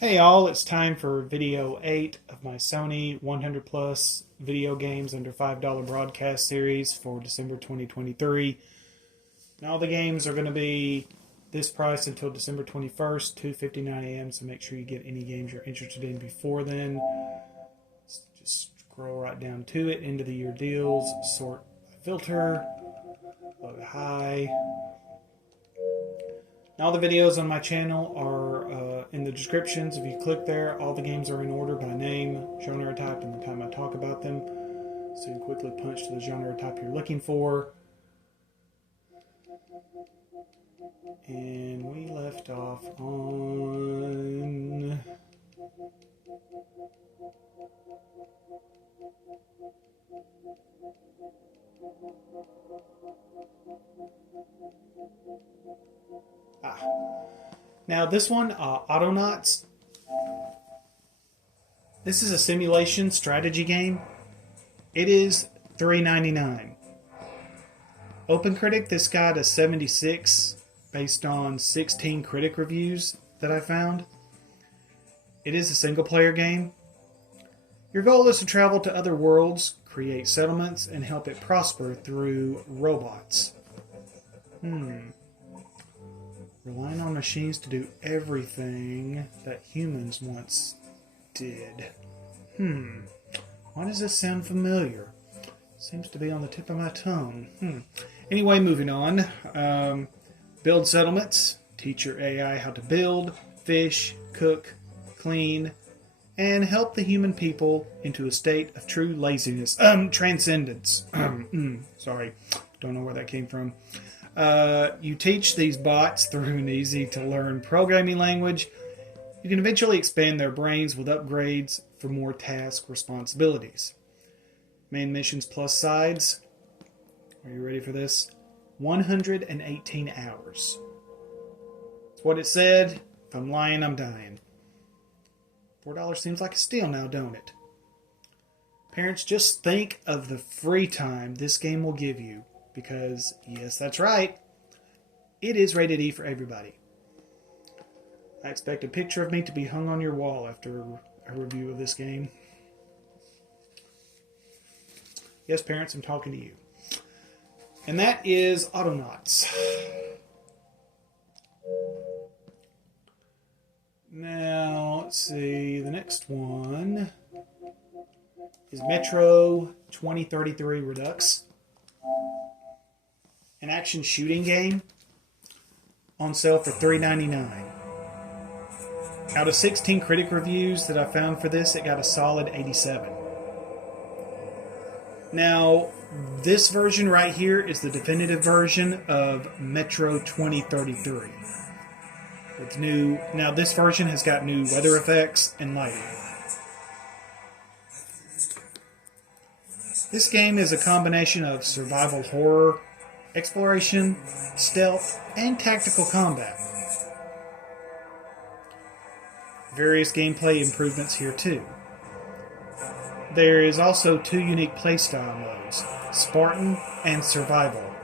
Hey all, it's time for video 8 of my Sony 100 plus video games under $5 broadcast series for December 2023. Now all the games are going to be this price until December 21st, 2:59 a.m. So make sure you get any games you're interested in before then. Just scroll right down to it, end of the year deals, sort by filter, load high. All the videos on my channel are in the descriptions. If you click there, all the games are in order by name, genre type, and the time I talk about them. So you can quickly punch to the genre type you're looking for. And we left off on... Now this one, Autonauts, this is a simulation strategy game. It is $3.99. OpenCritic, this got a 76 based on 16 critic reviews that I found. It is a single player game. Your goal is to travel to other worlds, create settlements, and help it prosper through robots. Relying on machines to do everything that humans once did. Why does this sound familiar? Seems to be on the tip of my tongue. Anyway, moving on. Build settlements. Teach your AI how to build, fish, cook, clean, and help the human people into a state of true laziness. Transcendence. Sorry. Don't know where that came from. You teach these bots through an easy-to-learn programming language. You can eventually expand their brains with upgrades for more task responsibilities. Main missions plus sides. Are you ready for this? 118 hours. That's what it said. If I'm lying, I'm dying. $4 seems like a steal now, don't it? Parents, just think of the free time this game will give you. Because, yes, that's right, it is rated E for everybody. I expect a picture of me to be hung on your wall after a review of this game. Yes, parents, I'm talking to you. And that is Autonauts. Now, let's see, the next one is Metro 2033 Redux. An action shooting game on sale for $3.99. Out of 16 critic reviews that I found for this, it got a solid 87. Now, this version right here is the definitive version of Metro 2033. With new, now this version has got new weather effects and lighting. This game is a combination of survival horror, exploration, stealth, and tactical combat. Various gameplay improvements here too. There is also 2 unique playstyle modes, Spartan and Survival.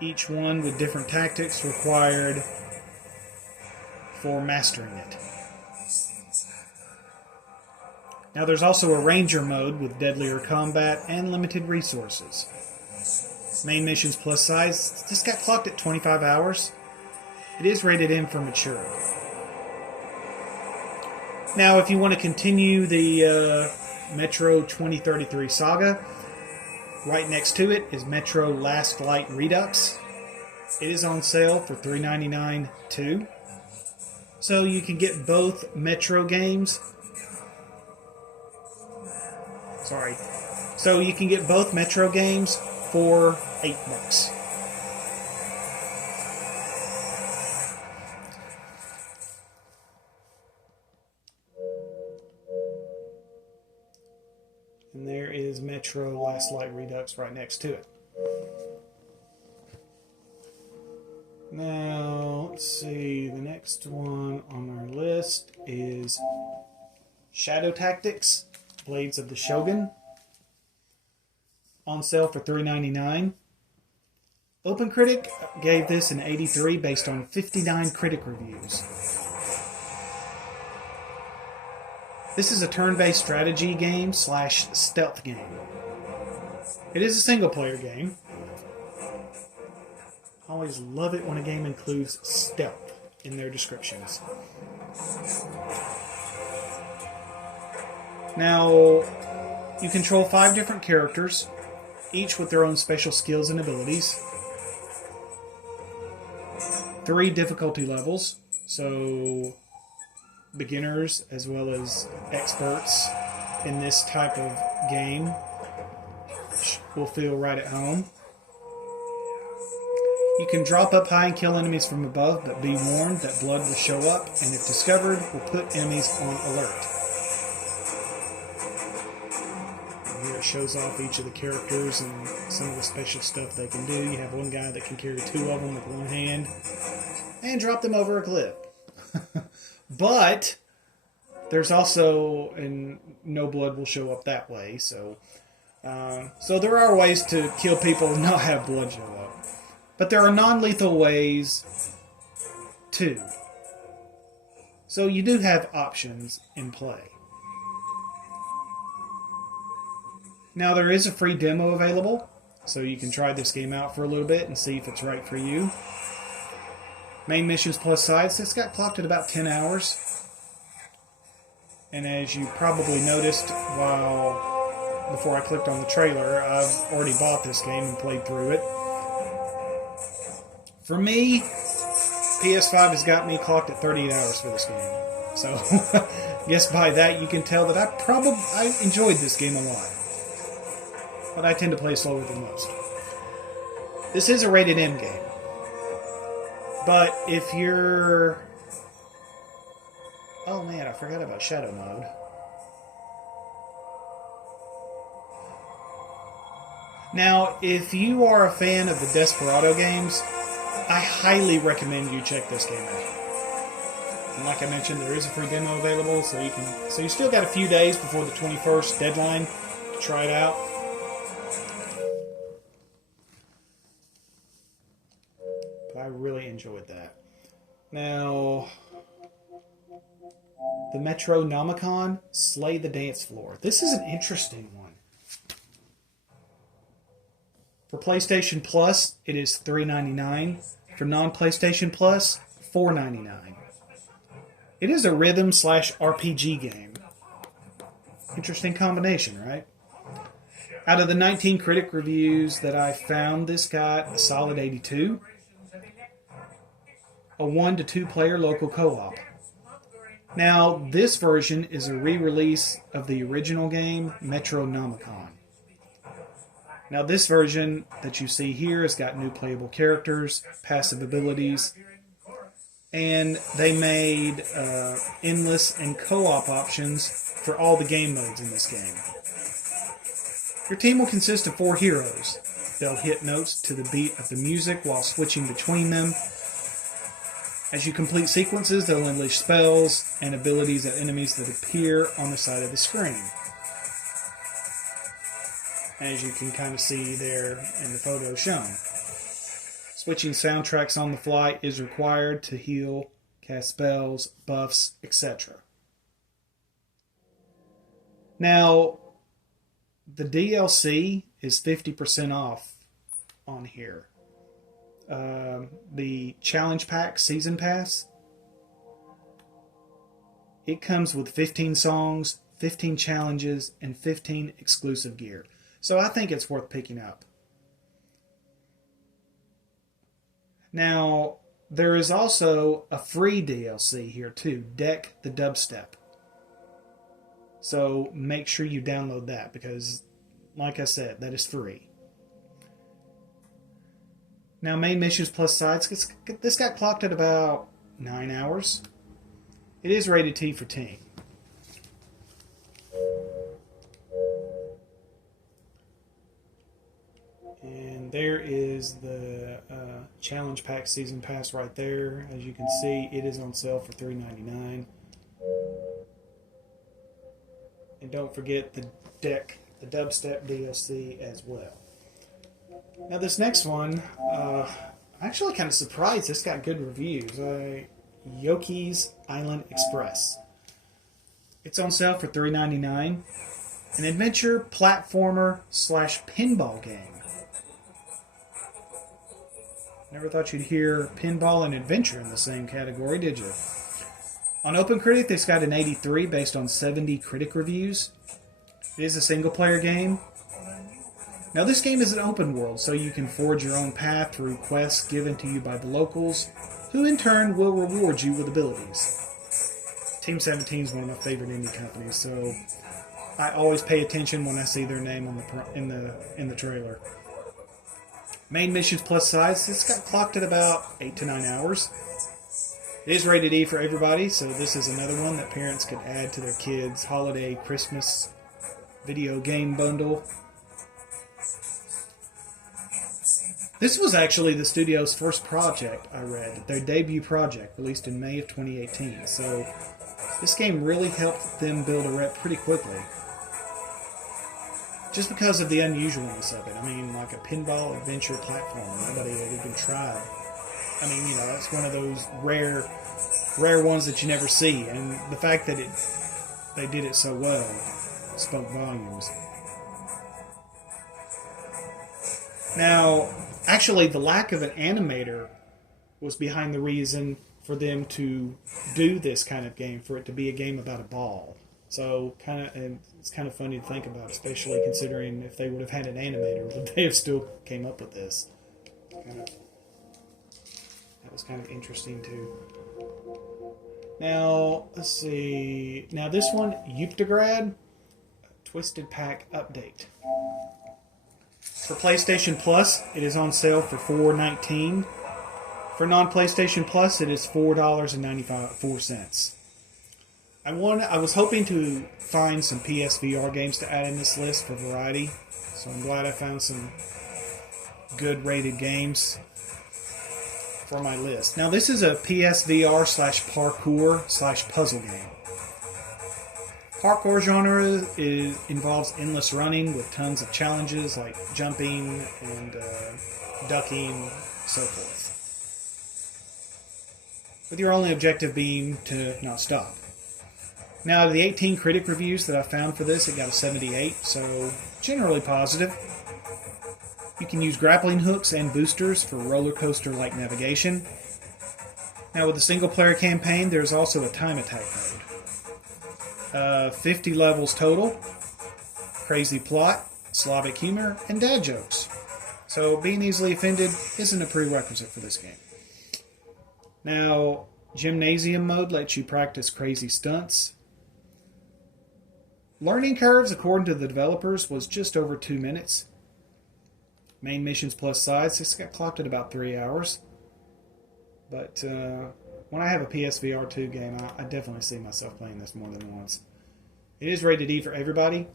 Each one with different tactics required for mastering it. Now there's also a Ranger mode with deadlier combat and limited resources. Main missions plus size, this got clocked at 25 hours. It is rated M for mature. Now, if you want to continue the Metro 2033 saga, right next to it is Metro Last Flight Redux. It is on sale for $3.99 too. So you can get both Metro games. So you can get both Metro games for $8. And there is Metro Last Light Redux right next to it. Now, let's see, the next one on our list is Shadow Tactics, Blades of the Shogun. On sale for $3.99. OpenCritic gave this an 83 based on 59 critic reviews. This is a turn-based strategy game / stealth game. It is a single-player game. I always love it when a game includes stealth in their descriptions. Now, you control 5 different characters, each with their own special skills and abilities. 3 difficulty levels, so beginners as well as experts in this type of game will feel right at home. You can drop up high and kill enemies from above, but be warned that blood will show up, and if discovered, will put enemies on alert. And here it shows off each of the characters and some of the special stuff they can do. You have one guy that can carry 2 of them with one hand and drop them over a cliff. But there's also, and no blood will show up that way, so there are ways to kill people and not have blood show up. But there are non-lethal ways, too. So you do have options in play. Now there is a free demo available, so you can try this game out for a little bit and see if it's right for you. Main missions plus sides, it's got clocked at about 10 hours. And as you probably noticed before I clicked on the trailer, I've already bought this game and played through it. For me, PS5 has got me clocked at 38 hours for this game. So, I guess by that you can tell that I enjoyed this game a lot. But I tend to play slower than most. This is a rated M game. But if you're... Oh man, I forgot about Shadow Mode. Now, if you are a fan of the Desperado games, I highly recommend you check this game out. And like I mentioned, there is a free demo available, so you still got a few days before the 21st deadline to try it out. But I really enjoyed that. Now, the Metronomicon, Slay the Dance Floor. This is an interesting one. For PlayStation Plus, it is $3.99. For non-PlayStation Plus, $4.99. It is a rhythm / RPG game. Interesting combination, right? Out of the 19 critic reviews that I found, this got a solid 82. A 1 to 2 player local co-op. Now, this version is a re-release of the original game, Metronomicon. Now, this version that you see here has got new playable characters, passive abilities, and they made endless and co-op options for all the game modes in this game. Your team will consist of 4 heroes. They'll hit notes to the beat of the music while switching between them. As you complete sequences, they'll unleash spells and abilities at enemies that appear on the side of the screen. As you can kind of see there in the photo shown. Switching soundtracks on the fly is required to heal, cast spells, buffs, etc. Now, the DLC is 50% off on here. The Challenge Pack Season Pass, it comes with 15 songs, 15 challenges, and 15 exclusive gear. So I think it's worth picking up. Now, there is also a free DLC here too, Deck the Dubstep. So make sure you download that because, like I said, that is free. Now, main missions plus sides, this got clocked at about 9 hours. It is rated T for teen. And there is the Challenge Pack Season Pass right there. As you can see, it is on sale for $3.99. And don't forget the Dubstep DLC as well. Now this next one, I'm actually kind of surprised this got good reviews. Yoki's Island Express. It's on sale for $3.99. An adventure platformer / pinball game. Never thought you'd hear pinball and adventure in the same category, did you? On OpenCritic, this got an 83 based on 70 critic reviews. It is a single-player game. Now, this game is an open world, so you can forge your own path through quests given to you by the locals, who in turn will reward you with abilities. Team 17 is one of my favorite indie companies, so I always pay attention when I see their name on in the trailer. Main missions plus sides, it's got clocked at about 8 to 9 hours. It is rated E for everybody, so this is another one that parents could add to their kids' holiday Christmas video game bundle. This was actually the studio's first project, I read, their debut project, released in May of 2018. So this game really helped them build a rep pretty quickly. Just because of the unusualness of it. I mean, like a pinball adventure platform. Nobody had even tried. I mean, you know, it's one of those rare ones that you never see. And the fact that they did it so well spoke volumes. Now, actually, the lack of an animator was behind the reason for them to do this kind of game, for it to be a game about a ball. So, it's kind of funny to think about, especially considering if they would have had an animator, would they have still came up with this? That was kind of interesting, too. Now, let's see. Now, this one, Yupitergrad, Twisted Pack Update. For PlayStation Plus, it is on sale for $4.19. For non-PlayStation Plus, it is $4.94. I was hoping to find some PSVR games to add in this list for variety, so I'm glad I found some good rated games for my list. Now, this is a PSVR / parkour / puzzle game. Parkour genre involves endless running with tons of challenges like jumping and ducking, so forth. With your only objective being to not stop. Now, out of the 18 critic reviews that I found for this, it got a 78, so generally positive. You can use grappling hooks and boosters for roller coaster-like navigation. Now, with the single-player campaign, there's also a time attack mode. 50 levels total, crazy plot, Slavic humor, and dad jokes. So being easily offended isn't a prerequisite for this game. Now, gymnasium mode lets you practice crazy stunts. Learning curves, according to the developers, was just over 2 minutes. Main missions plus sides, this got clocked at about 3 hours. But when I have a PSVR 2 game, I definitely see myself playing this more than once. It is rated E for everybody.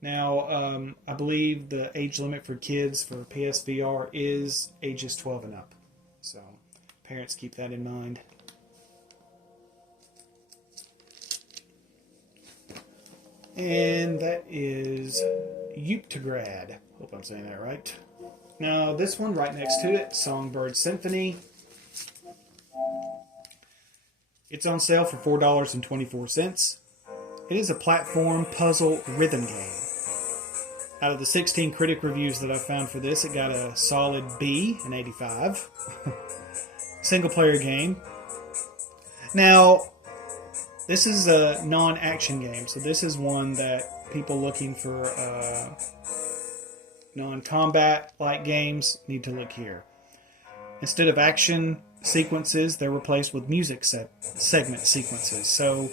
Now, I believe the age limit for kids for PSVR is ages 12 and up. So, parents keep that in mind. And that is Yupitergrad. Hope I'm saying that right. Now, this one right next to it, Songbird Symphony. It's on sale for $4.24. It is a platform puzzle rhythm game. Out of the 16 critic reviews that I found for this, it got a solid B, an 85. Single player game. Now, this is a non-action game, so this is one that people looking for non-combat-like games need to look here. Instead of action sequences, they're replaced with music segment sequences. So,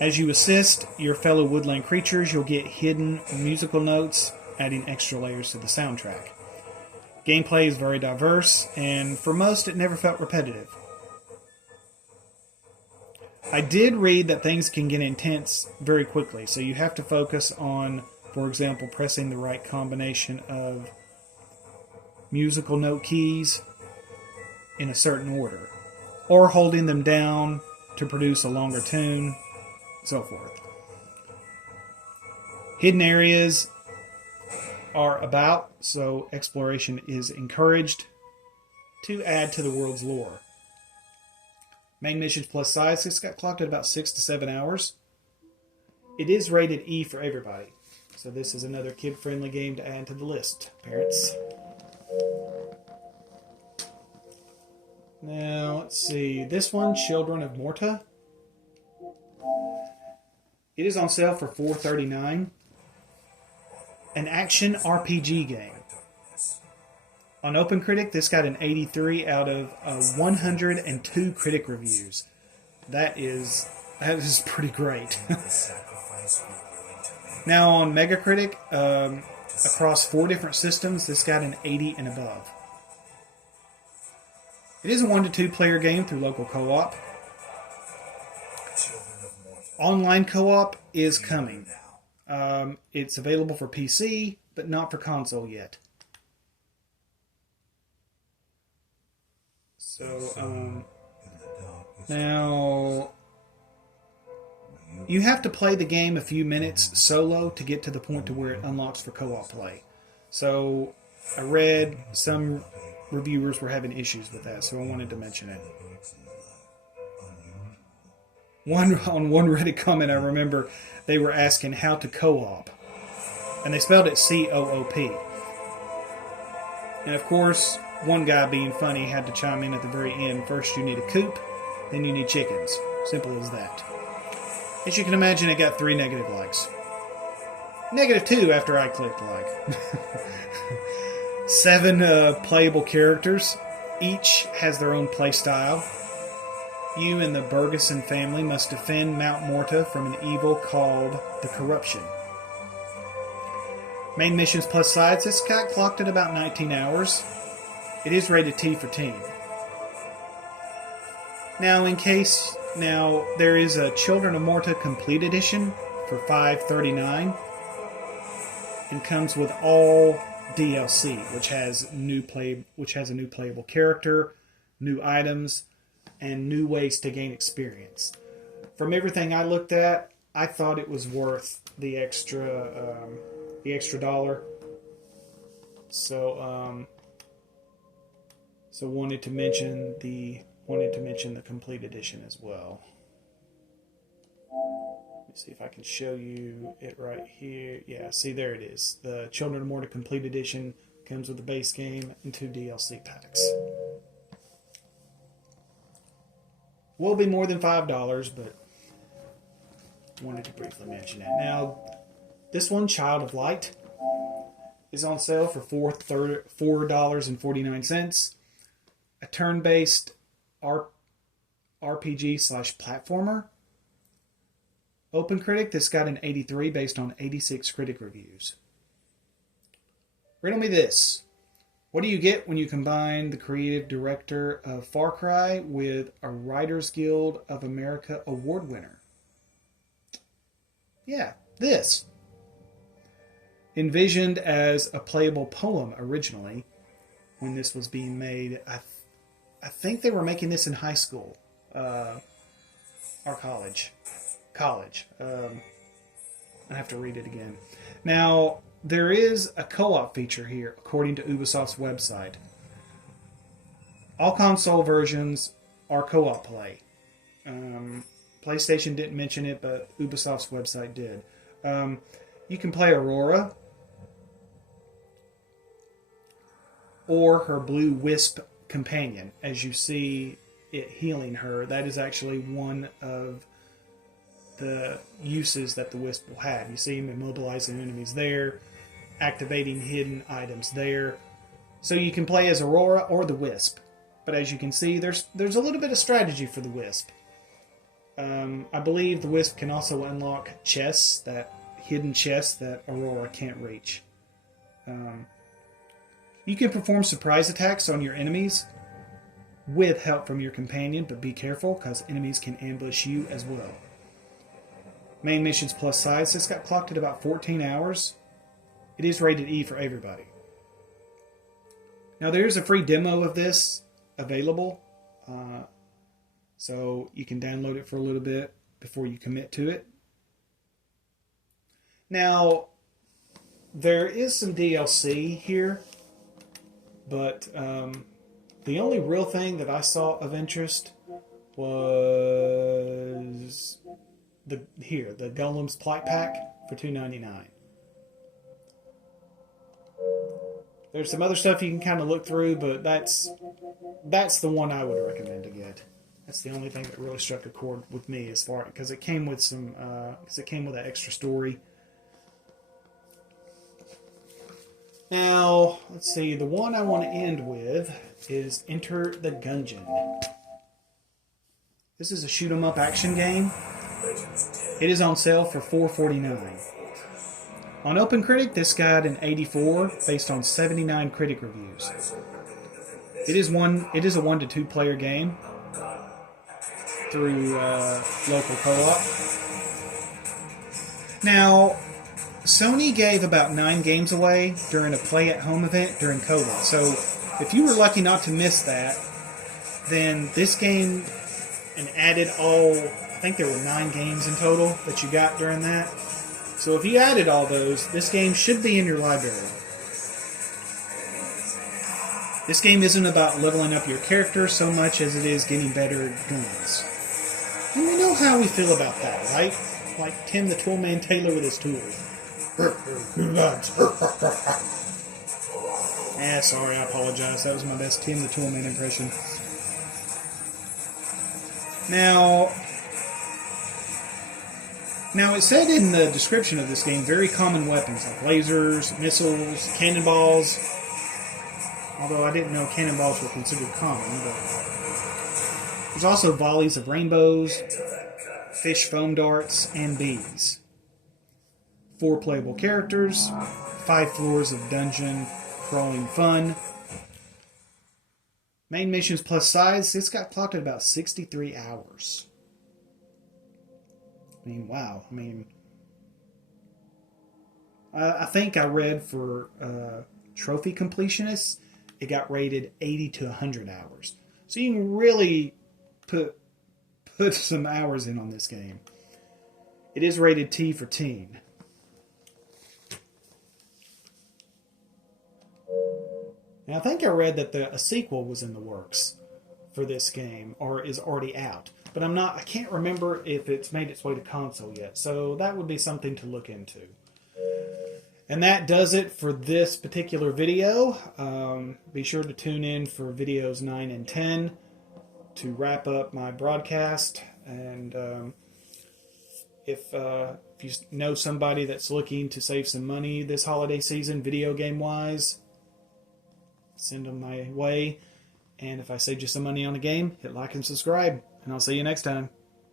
as you assist your fellow woodland creatures, you'll get hidden musical notes, adding extra layers to the soundtrack. Gameplay is very diverse, and for most, it never felt repetitive. I did read that things can get intense very quickly, so you have to focus on, for example, pressing the right combination of musical note keys in a certain order, or holding them down to produce a longer tune, so forth. Hidden areas are about, so exploration is encouraged to add to the world's lore. Main missions plus sides. This got clocked at about 6 to 7 hours. It is rated E for everybody. So this is another kid-friendly game to add to the list, parents. Now, let's see. This one, Children of Morta. It is on sale for $4.39. An action RPG game. On OpenCritic, this got an 83 out of 102 critic reviews. That is pretty great. Now on Megacritic, across 4 different systems, this got an 80 and above. It is a 1 to 2 player game through local co-op. Online co-op is coming. It's available for PC, but not for console yet. So, now, you have to play the game a few minutes solo to get to the point to where it unlocks for co-op play. So, I read some reviewers were having issues with that, so I wanted to mention it. On one Reddit comment, I remember they were asking how to co-op, and they spelled it C-O-O-P. And of course, one guy being funny had to chime in at the very end. First you need a coop, then you need chickens. Simple as that. As you can imagine, it got 3 negative likes. -2 after I clicked like. 7 playable characters. Each has their own play style. You and the Bergeson family must defend Mount Morta from an evil called the Corruption. Main missions plus sides. This got clocked at about 19 hours. It is rated T for teen. Now, there is a Children of Morta Complete Edition for $5.39 and comes with all DLC, which has a new playable character, new items, and new ways to gain experience. From everything I looked at, I thought it was worth the extra $1. So wanted to mention the complete edition as well. Let me see if I can show you it right here. Yeah, see, there it is. The Children of Morta Complete Edition comes with the base game and 2 DLC packs. Will be more than $5, but wanted to briefly mention it. Now, this one, Child of Light, is on sale for $4.49. A turn-based RPG/platformer. OpenCritic, this got an 83 based on 86 critic reviews. Riddle me this. What do you get when you combine the creative director of Far Cry with a Writers Guild of America award winner? Yeah, this. Envisioned as a playable poem originally, when this was being made, I think they were making this in high school, or college. I have to read it again. Now, there is a co-op feature here, according to Ubisoft's website. All console versions are co-op play. PlayStation didn't mention it, but Ubisoft's website did. You can play Aurora or her blue wisp companion. As you see it healing her, that is actually one of the uses that the wisp will have. You see him immobilizing enemies there, activating hidden items there. So you can play as Aurora or the wisp. But as you can see, there's a little bit of strategy for the wisp. I believe the wisp can also unlock chests, that hidden chests that Aurora can't reach. You can perform surprise attacks on your enemies with help from your companion, but be careful because enemies can ambush you as well. Main missions plus sides. This got clocked at about 14 hours. It is rated E for everybody. Now there's a free demo of this available, so you can download it for a little bit before you commit to it. Now there is some DLC here, but the only real thing that I saw of interest was the Golem's Plight Pack for $2.99. There's some other stuff you can kind of look through, but that's the one I would recommend to get. That's the only thing that really struck a chord with me as far because it came with some that extra story. Now let's see. The one I want to end with is Enter the Gungeon. This is a shoot 'em up action game. It is on sale for $4.49. On OpenCritic, this got an 84 based on 79 critic reviews. It is a 1 to 2 player game through local co-op. Now, Sony gave about 9 games away during a play-at-home event during COVID. So, if you were lucky not to miss that, then this game and added all, I think there were 9 games in total that you got during that. So if you added all those, this game should be in your library. This game isn't about leveling up your character so much as it is getting better guns. And we know how we feel about that, right? Like Tim the Toolman Taylor with his tools. Sorry, I apologize. That was my best Tim the Toolman impression. Now, it said in the description of this game, very common weapons like lasers, missiles, cannonballs. Although I didn't know cannonballs were considered common, but there's also volleys of rainbows, fish foam darts, and bees. 4 playable characters, 5 floors of dungeon crawling fun. Main missions plus sides, it's got clocked at about 63 hours. I mean, wow. I mean, I think I read for trophy completionists, it got rated 80 to 100 hours. So you can really put some hours in on this game. It is rated T for teen. Now, I think I read that a sequel was in the works for this game, or is already out. But I can't remember if it's made its way to console yet. So that would be something to look into. And that does it for this particular video. Be sure to tune in for videos 9 and 10 to wrap up my broadcast. And if you know somebody that's looking to save some money this holiday season, video game-wise, send them my way. And if I saved you some money on a game, hit like and subscribe. And I'll see you next time.